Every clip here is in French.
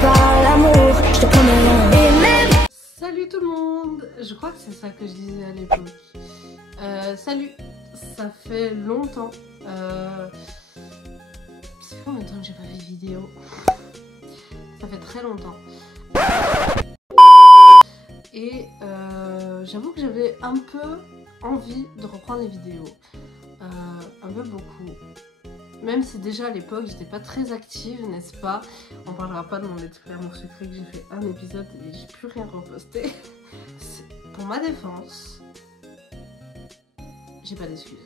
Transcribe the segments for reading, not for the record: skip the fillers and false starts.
pas l'amour, je te promets rien. Et même... Salut tout le monde. Je crois que c'est ça que je disais à l'époque. Salut. Ça fait longtemps. Ça fait combien de temps que j'ai pas fait de vidéo? Ça fait très longtemps. Et j'avoue que j'avais un peu envie de reprendre les vidéos. Un peu beaucoup. Même si déjà à l'époque j'étais pas très active, n'est-ce pas? On parlera pas de mon let's play Amour Secret que j'ai fait un épisode et j'ai plus rien reposté. Pour ma défense, j'ai pas d'excuses.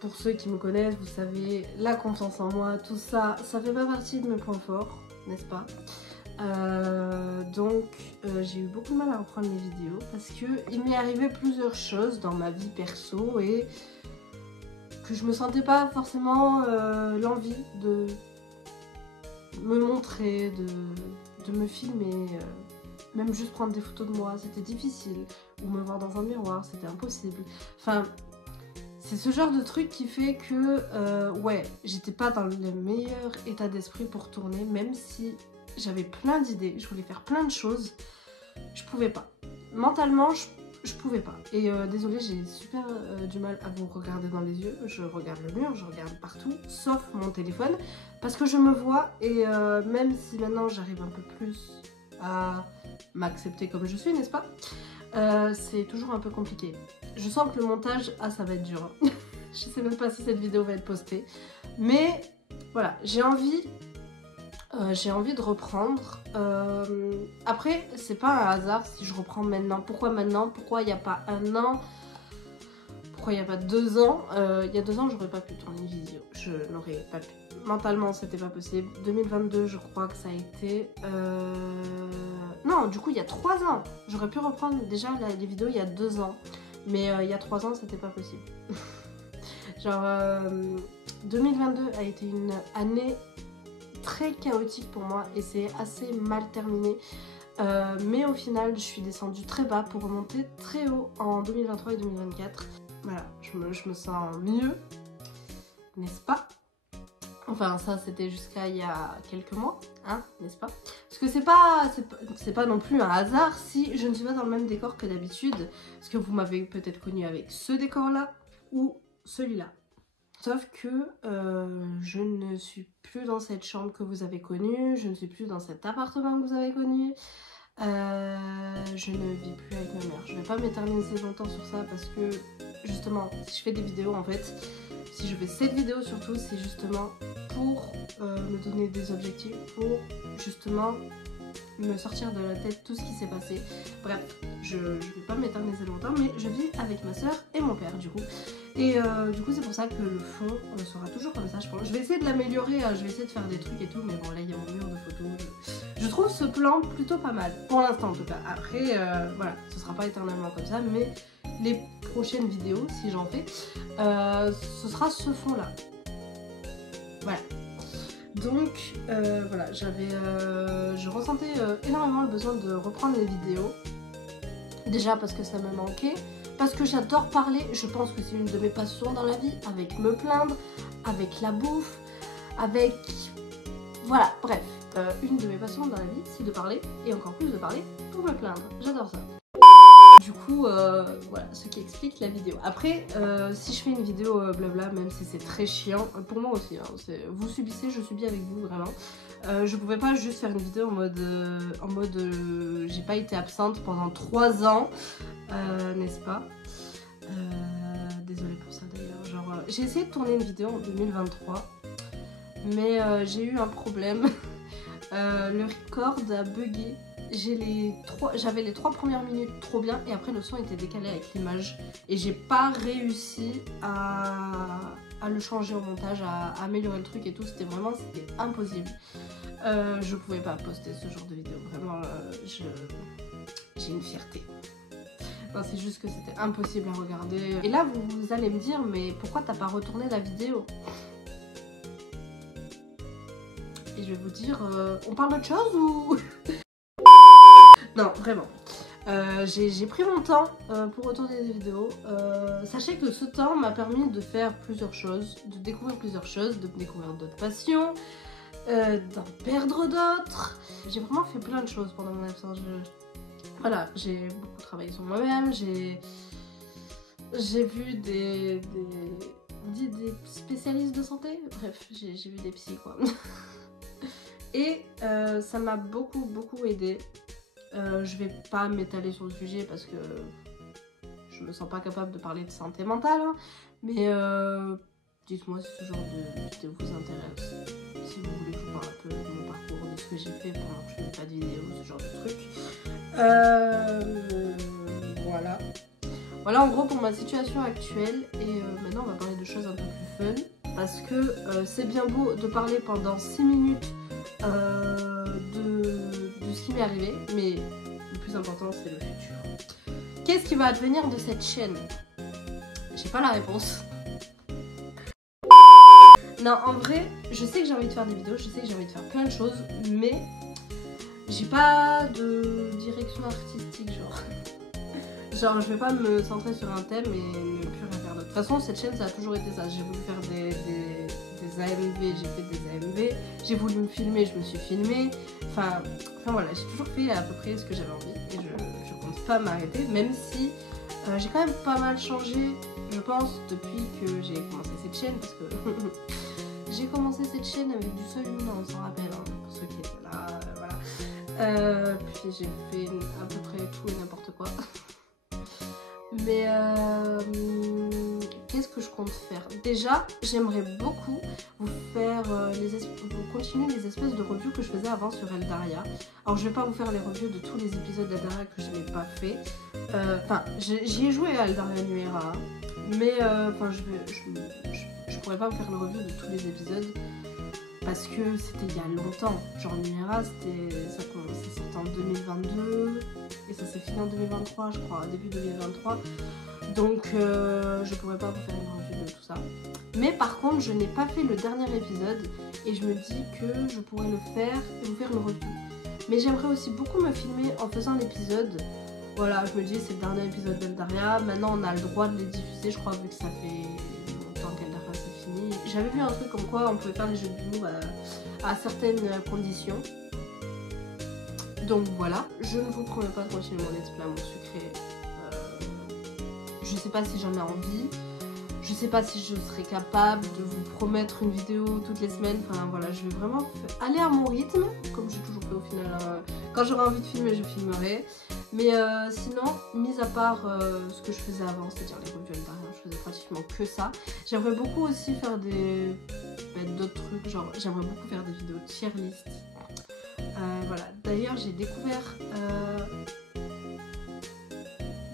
Pour ceux qui me connaissent, vous savez, la confiance en moi, tout ça, ça fait pas partie de mes points forts, n'est-ce pas? Donc j'ai eu beaucoup de mal à reprendre les vidéos parce que il m'est arrivé plusieurs choses dans ma vie perso et que je me sentais pas forcément l'envie de me montrer, de me filmer, même juste prendre des photos de moi, c'était difficile, ou me voir dans un miroir, c'était impossible. Enfin, c'est ce genre de truc qui fait que, ouais, j'étais pas dans le meilleur état d'esprit pour tourner, même si j'avais plein d'idées, je voulais faire plein de choses, je pouvais pas. Mentalement, je pouvais pas. Et désolée, j'ai super du mal à vous regarder dans les yeux. Je regarde le mur, je regarde partout, sauf mon téléphone, parce que je me vois et même si maintenant j'arrive un peu plus à m'accepter comme je suis, n'est-ce pas? C'est toujours un peu compliqué. Je sens que le montage, ça va être dur. Je sais même pas si cette vidéo va être postée. Mais voilà, j'ai envie de reprendre. Après, c'est pas un hasard si je reprends maintenant. Pourquoi maintenant? Pourquoi il n'y a pas un an? Pourquoi il n'y a pas 2 ans? Il y a 2 ans, j'aurais pas pu tourner une vidéo. Je n'aurais pas pu. Mentalement, c'était pas possible. 2022, je crois que ça a été... Non, du coup, il y a 3 ans. J'aurais pu reprendre déjà les vidéos il y a 2 ans. Mais il y a 3 ans, c'était pas possible. Genre, 2022 a été une année très chaotique pour moi et c'est assez mal terminé. Mais au final, je suis descendue très bas pour remonter très haut en 2023 et 2024. Voilà, je me sens mieux, n'est-ce pas? Enfin, ça, c'était jusqu'à il y a quelques mois, hein, n'est-ce pas? Parce que c'est pas non plus un hasard si je ne suis pas dans le même décor que d'habitude. Parce que vous m'avez peut-être connu avec ce décor-là ou celui-là. Sauf que je ne suis plus dans cette chambre que vous avez connue, je ne suis plus dans cet appartement que vous avez connu. Je ne vis plus avec ma mère. Je ne vais pas m'éterniser longtemps sur ça parce que justement, si je fais des vidéos en fait, si je fais cette vidéo surtout, c'est justement pour me donner des objectifs, pour justement me sortir de la tête tout ce qui s'est passé. Bref, je ne vais pas m'éterniser longtemps, mais je vis avec ma soeur et mon père du coup. Et du coup c'est pour ça que le fond sera toujours comme ça je pense. Je vais essayer de l'améliorer, je vais essayer de faire des trucs et tout, mais bon là il y a mon mur de photos. Je trouve ce plan plutôt pas mal, pour l'instant en tout cas. Après voilà, ce sera pas éternellement comme ça, mais les prochaines vidéos, si j'en fais, ce sera ce fond là. Voilà. Donc voilà, je ressentais énormément le besoin de reprendre les vidéos. Déjà parce que ça me manquait, parce que j'adore parler, je pense que c'est une de mes passions dans la vie, avec me plaindre, avec la bouffe, avec... Voilà, bref, une de mes passions dans la vie, c'est de parler, et encore plus de parler pour me plaindre, j'adore ça. Du coup, voilà, ce qui explique la vidéo. Après, si je fais une vidéo blabla, même si c'est très chiant, pour moi aussi, hein, vous subissez, je subis avec vous, vraiment. Je pouvais pas juste faire une vidéo en mode j'ai pas été absente pendant 3 ans, n'est-ce pas? Désolée pour ça d'ailleurs. Genre, j'ai essayé de tourner une vidéo en 2023, mais j'ai eu un problème. Le record a bugué. J'avais les 3 premières minutes trop bien et après le son était décalé avec l'image et j'ai pas réussi à le changer au montage, à améliorer le truc et tout, c'était impossible. Je pouvais pas poster ce genre de vidéo, vraiment j'ai une fierté. Non, c'est juste que c'était impossible à regarder. Et là vous allez me dire, mais pourquoi t'as pas retourné la vidéo? Et je vais vous dire, on parle d'autre chose ou... Non, vraiment. J'ai pris mon temps pour retourner des vidéos. Sachez que ce temps m'a permis de faire plusieurs choses, de découvrir plusieurs choses, de découvrir d'autres passions. d'en perdre d'autres. J'ai vraiment fait plein de choses pendant mon absence. Voilà, j'ai beaucoup travaillé sur moi-même, j'ai vu des spécialistes de santé, bref, j'ai vu des psys quoi. Et ça m'a beaucoup aidé. Je vais pas m'étaler sur le sujet parce que je me sens pas capable de parler de santé mentale, hein, mais dites-moi si ce genre de vidéo vous intéresse, si vous voulez que je vous parle un peu de mon parcours, de ce que j'ai fait pendant que je n'ai pas de vidéo, ce genre de truc. Voilà. Voilà en gros pour ma situation actuelle, et maintenant on va parler de choses un peu plus fun, parce que c'est bien beau de parler pendant 6 minutes de ce qui m'est arrivé, mais le plus important c'est le futur. Qu'est-ce qui va advenir de cette chaîne? J'ai pas la réponse. Non, en vrai, je sais que j'ai envie de faire des vidéos, je sais que j'ai envie de faire plein de choses, mais j'ai pas de direction artistique, genre. Genre, je vais pas me centrer sur un thème et ne plus rien faire d'autre. De toute façon, cette chaîne, ça a toujours été ça. J'ai voulu faire des AMV, j'ai fait des AMV. J'ai voulu me filmer, je me suis filmée. Enfin voilà, j'ai toujours fait à peu près ce que j'avais envie et je compte pas m'arrêter, même si j'ai quand même pas mal changé, je pense, depuis que j'ai commencé cette chaîne, parce que j'ai commencé cette chaîne avec du seuil lumineux, on s'en rappelle, hein, pour ceux qui étaient là, voilà. Puis j'ai fait à peu près tout et n'importe quoi. Mais qu'est-ce que je compte faire? Déjà, j'aimerais beaucoup vous faire vous continuer les espèces de reviews que je faisais avant sur Eldaria. Alors je vais pas vous faire les reviews de tous les épisodes d'Eldaria que je n'ai pas fait. Enfin, j'y ai joué à Eldaria Nuera, mais enfin je pourrais pas vous faire une review de tous les épisodes parce que c'était il y a longtemps. Genre Nuera, ça sorti en 2022 et ça s'est fini en 2023, je crois, début 2023. Donc je pourrais pas vous faire une review de tout ça. Mais par contre, je n'ai pas fait le dernier épisode et je me dis que je pourrais le faire et vous faire une review. Mais j'aimerais aussi beaucoup me filmer en faisant l'épisode. Voilà, je me dis c'est le dernier épisode d'Eldaria. Maintenant on a le droit de les diffuser, je crois, vu que ça fait longtemps qu'Eldaria c'est fini. J'avais vu un truc comme quoi on pouvait faire les jeux de l'humour à certaines conditions. Donc voilà, je ne vous promets pas de continuer mon let's play à mon sucré. Je sais pas si j'en ai envie. Je sais pas si je serai capable de vous promettre une vidéo toutes les semaines. Enfin voilà, je vais vraiment aller à mon rythme, comme j'ai toujours fait au final. Quand j'aurai envie de filmer, je filmerai. Mais sinon, mis à part ce que je faisais avant, c'est-à-dire les revues Eldaria, je faisais pratiquement que ça. J'aimerais beaucoup aussi faire d'autres trucs, genre j'aimerais beaucoup faire des vidéos de tier list. Voilà, d'ailleurs j'ai découvert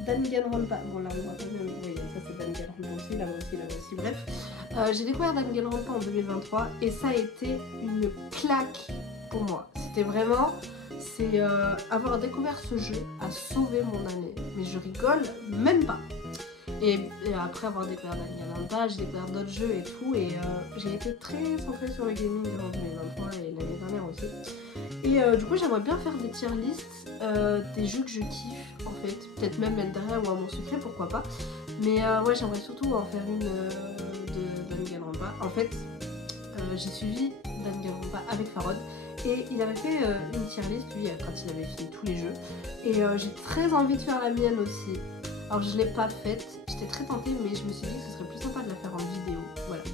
Danganronpa. Bon là on voit pas bien, mais vous voyez, ça c'est Danganronpa aussi, là aussi, bref. J'ai découvert Danganronpa en 2023 et ça a été une claque pour moi. C'était vraiment, avoir découvert ce jeu a sauvé mon année, mais je rigole même pas. Et après avoir découvert Danganronpa, j'ai découvert d'autres jeux et tout, et j'ai été très centrée sur le gaming en 2023 et l'année dernière aussi. Et du coup j'aimerais bien faire des tier lists des jeux que je kiffe en fait, peut-être même Eldaria ou à mon secret, pourquoi pas. Mais ouais, j'aimerais surtout en faire une de Danganronpa. En fait, j'ai suivi Danganronpa avec Farod et il avait fait une tier list lui quand il avait fini tous les jeux. Et j'ai très envie de faire la mienne aussi. Alors je l'ai pas faite, j'étais très tentée, mais je me suis dit que ce serait plus sympa de la faire en vidéo. Voilà,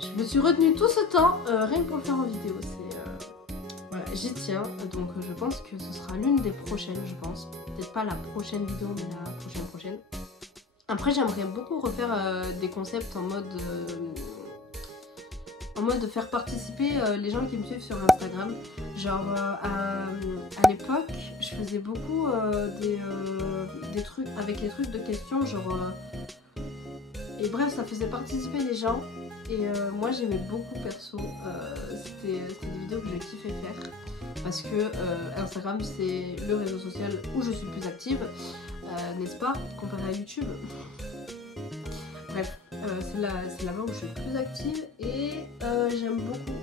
je me suis retenue tout ce temps rien que pour le faire en vidéo. Voilà, j'y tiens, donc je pense que ce sera l'une des prochaines, je pense. Peut-être pas la prochaine vidéo, mais la prochaine. Après, j'aimerais beaucoup refaire des concepts en mode de faire participer les gens qui me suivent sur Instagram. Genre à l'époque, je faisais beaucoup des trucs avec les trucs de questions, genre et bref, ça faisait participer les gens. Et moi j'aimais beaucoup perso, c'était des vidéos que je kiffais faire parce que Instagram c'est le réseau social où je suis le plus active, n'est-ce pas, comparé à YouTube. Bref, c'est là-bas où je suis le plus active et j'aime beaucoup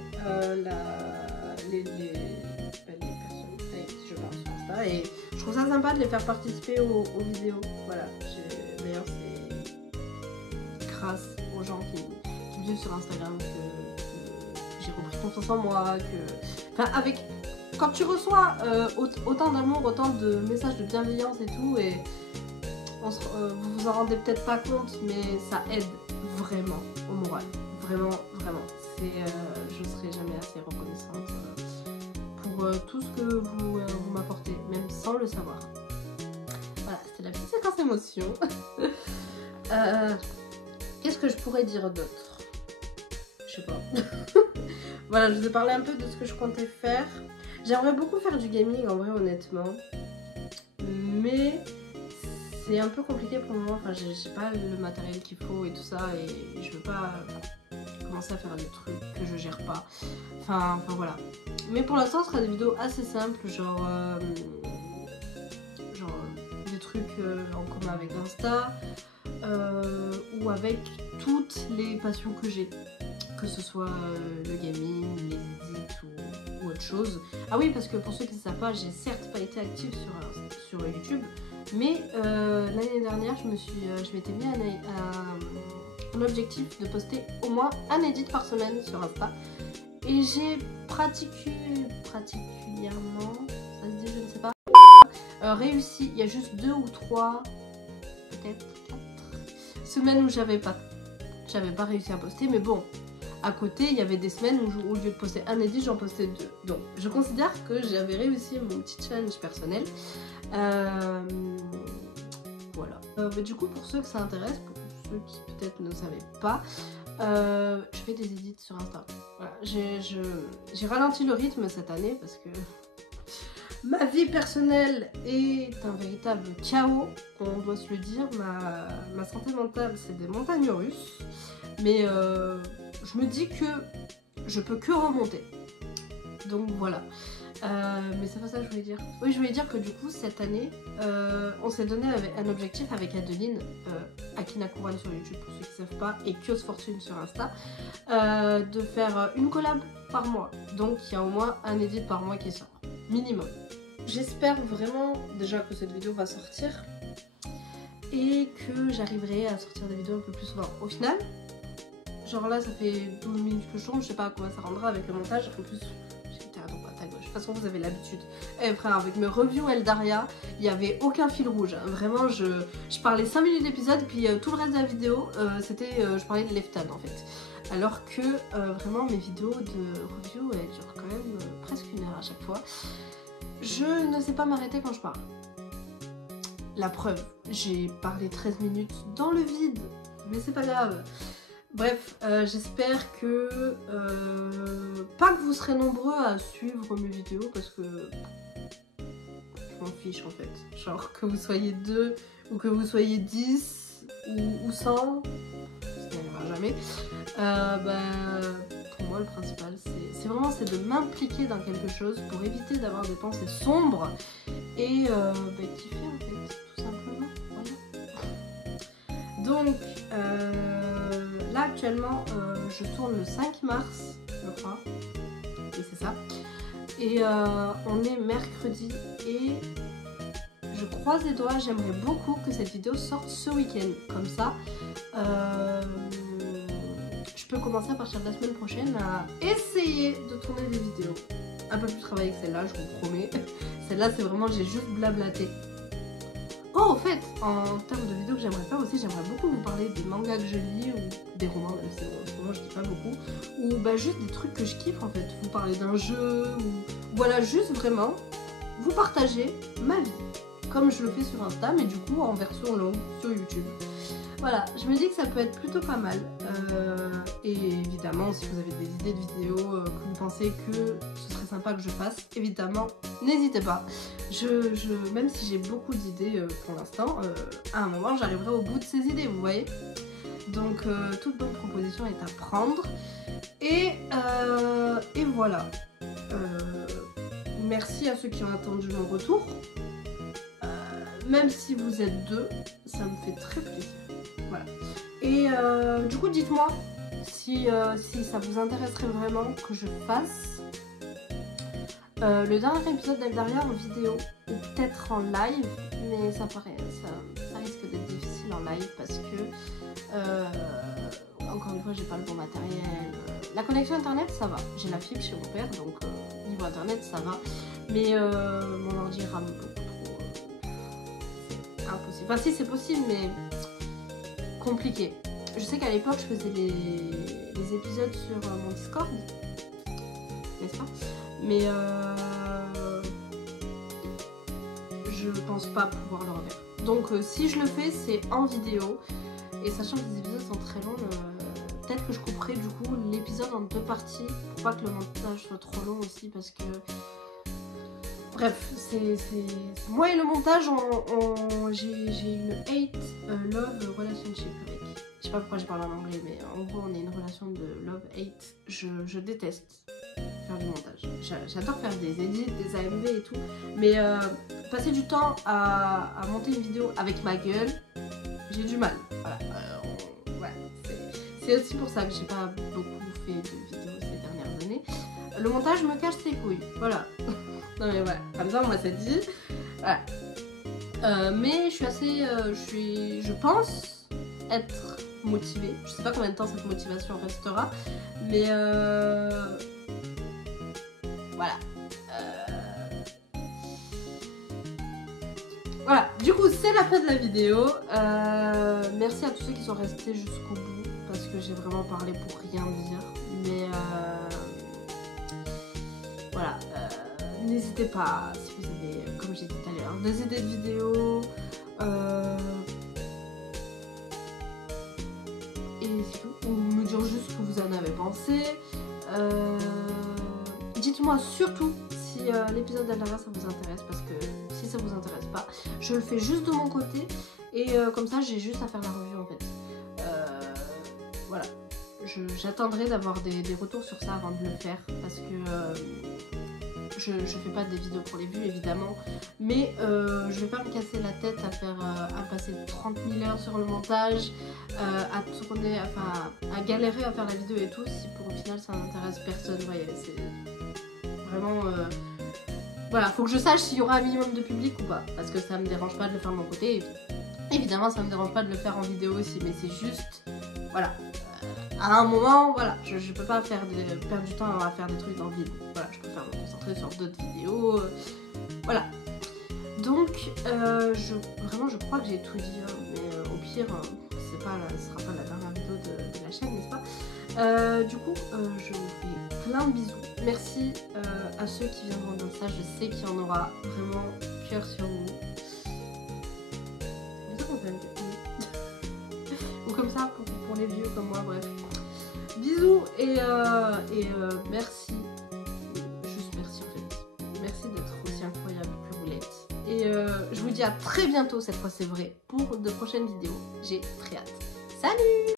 les personnes avec qui je parle sur Insta et je trouve ça sympa de les faire participer aux vidéos. Voilà, d'ailleurs c'est grâce aux gens qui sur Instagram j'ai repris confiance en moi, enfin avec... Quand tu reçois autant d'amour, autant de messages de bienveillance et tout, et vous vous en rendez peut-être pas compte, mais ça aide vraiment au moral. Vraiment, vraiment. Je serai jamais assez reconnaissante pour tout ce que vous m'apportez, même sans le savoir. Voilà, c'était la petite séquence émotion. Qu'est-ce que je pourrais dire d'autre? Je sais pas. Voilà, je vous ai parlé un peu de ce que je comptais faire. J'aimerais beaucoup faire du gaming en vrai, honnêtement. Mais c'est un peu compliqué pour moi. Enfin, j'ai pas le matériel qu'il faut et tout ça. Et je veux pas commencer à faire des trucs que je gère pas. Enfin voilà. Mais pour l'instant, ce sera des vidéos assez simples. Genre des trucs en commun avec Insta. Ou avec toutes les passions que j'ai. Que ce soit le gaming, les edits ou autre chose. Ah oui, parce que pour ceux qui ne savent pas, j'ai certes pas été active sur YouTube, mais l'année dernière, je m'étais mis un objectif de poster au moins un edit par semaine sur Insta. Et j'ai particulièrement, ça se dit, je ne sais pas, réussi. Il y a juste 2 ou 3, peut-être 4 semaines où j'avais pas réussi à poster, mais bon. À côté, il y avait des semaines où au lieu de poster un edit, j'en postais 2. Donc, je considère que j'avais réussi mon petit challenge personnel. Voilà. Du coup, pour ceux que ça intéresse, pour ceux qui peut-être ne savaient pas, je fais des edits sur Insta. Voilà. J'ai ralenti le rythme cette année parce que ma vie personnelle est un véritable chaos, on doit se le dire. Ma santé mentale, c'est des montagnes russes. Mais je me dis que je peux que remonter. Donc voilà. Mais c'est pas ça que je voulais dire. Oui, je voulais dire que du coup, cette année, on s'est donné un objectif avec Adeline, Akina Kuran sur YouTube pour ceux qui ne savent pas, et Kios Fortune sur Insta, de faire une collab par mois. Donc il y a au moins un edit par mois qui sort. Minimum. J'espère vraiment déjà que cette vidéo va sortir et que j'arriverai à sortir des vidéos un peu plus souvent. Au final, genre là ça fait 12 minutes que je tourne, je sais pas à quoi ça rendra avec le montage. En plus j'étais à droite à gauche, de toute façon vous avez l'habitude. Eh frère, avec mes reviews Eldaria, il n'y avait aucun fil rouge. Vraiment je parlais 5 minutes d'épisode, puis tout le reste de la vidéo c'était je parlais de Leftan en fait. Alors que vraiment mes vidéos de review elles durent quand même presque 1 heure à chaque fois. Je ne sais pas m'arrêter quand je parle. La preuve, j'ai parlé 13 minutes dans le vide, mais c'est pas grave. Bref, j'espère que... pas que vous serez nombreux à suivre mes vidéos, parce que... je m'en fiche en fait. Genre que vous soyez 2 ou que vous soyez 10 ou 100, ça n'arrivera jamais. Pour moi le principal c'est vraiment de m'impliquer dans quelque chose pour éviter d'avoir des pensées sombres et kiffer en fait, tout simplement. Voilà. Donc là actuellement je tourne le 5 mars je crois, et c'est ça, et on est mercredi et je croise les doigts, j'aimerais beaucoup que cette vidéo sorte ce week-end, comme ça je peux commencer à partir de la semaine prochaine à essayer de tourner des vidéos un peu plus travaillées que celle-là, je vous promets. Celle-là c'est vraiment, j'ai juste blablaté. Oh, en fait, en termes de vidéos que j'aimerais faire aussi, j'aimerais beaucoup vous parler des mangas que je lis ou des romans, même si en ce moment je lis pas beaucoup, ou juste des trucs que je kiffe en fait. Vous parler d'un jeu, ou voilà, juste vraiment vous partager ma vie, comme je le fais sur Insta, mais du coup en version longue sur YouTube. Voilà, je me dis que ça peut être plutôt pas mal. Et évidemment, si vous avez des idées de vidéos que vous pensez que ce serait sympa que je fasse, évidemment, n'hésitez pas. Même si j'ai beaucoup d'idées pour l'instant, à un moment, j'arriverai au bout de ces idées, vous voyez. Donc, toute bonne proposition est à prendre. Et voilà. Merci à ceux qui ont attendu mon retour. Même si vous êtes 2, ça me fait très plaisir. Voilà. Et du coup, dites-moi si ça vous intéresserait vraiment que je fasse le dernier épisode d'Eldaria en vidéo ou peut-être en live, mais ça risque d'être difficile en live parce que encore une fois, j'ai pas le bon matériel. La connexion internet, ça va. J'ai la fibre chez mon père, donc niveau internet, ça va. Mais mon ordi rame beaucoup trop. C'est impossible. Enfin, si, c'est possible, mais compliqué. Je sais qu'à l'époque, je faisais les épisodes sur mon Discord, n'est-ce pas? Mais je pense pas pouvoir le refaire. Donc si je le fais, c'est en vidéo. Et sachant que les épisodes sont très longs, peut-être que je couperai du coup l'épisode en 2 parties pour pas que le montage soit trop long aussi, parce que bref, c'est moi et le montage, j'ai une hate-love relationship avec. Je sais pas pourquoi je parle en anglais, mais en gros on est une relation de love-hate. Je déteste faire du montage. J'adore faire des edits, des AMV et tout, mais passer du temps à monter une vidéo avec ma gueule, j'ai du mal. Voilà. Ouais, c'est aussi pour ça que j'ai pas beaucoup fait de vidéos ces dernières années. Le montage me cache les couilles, voilà. Non mais ouais, comme ça moi c'est dit. Voilà. Mais je suis assez, je pense être motivée. Je sais pas combien de temps cette motivation restera, mais voilà. Voilà, du coup c'est la fin de la vidéo. Merci à tous ceux qui sont restés jusqu'au bout, parce que j'ai vraiment parlé pour rien dire. Mais voilà, n'hésitez pas, si vous avez, comme j'ai dit tout à l'heure, des idées de vidéos. Et c'est tout. Ou me dire juste ce que vous en avez pensé. Dites-moi surtout si l'épisode d'Aldara ça vous intéresse, parce que si ça vous intéresse pas, je le fais juste de mon côté et comme ça j'ai juste à faire la revue en fait. Voilà, j'attendrai d'avoir des retours sur ça avant de le faire, parce que je fais pas des vidéos pour les vues évidemment, mais je vais pas me casser la tête à passer 30 000 heures sur le montage, à tourner, enfin à galérer à faire la vidéo et tout, si pour au final ça n'intéresse personne. Vous voyez, c'est vraiment voilà, faut que je sache s'il y aura un minimum de public ou pas, parce que ça me dérange pas de le faire de mon côté. Évidemment ça me dérange pas de le faire en vidéo aussi, mais c'est juste, voilà, à un moment, voilà, je peux pas perdre du temps à faire des trucs dans le vide. Voilà, je préfère me concentrer sur d'autres vidéos, voilà. Donc, vraiment, je crois que j'ai tout dit, hein, mais au pire, ce sera pas la dernière vidéo de la chaîne, n'est-ce pas? Du coup, je vous fais plein de bisous. Merci à ceux qui viendront dans ça, je sais qu'il y en aura vraiment cœur sur vous. Ou comme ça, pour les vieux comme moi, bref. Bisous et merci. Juste merci en fait. Merci d'être aussi incroyable que vous l'êtes. Et je vous dis à très bientôt, cette fois c'est vrai, pour de prochaines vidéos. J'ai très hâte. Salut!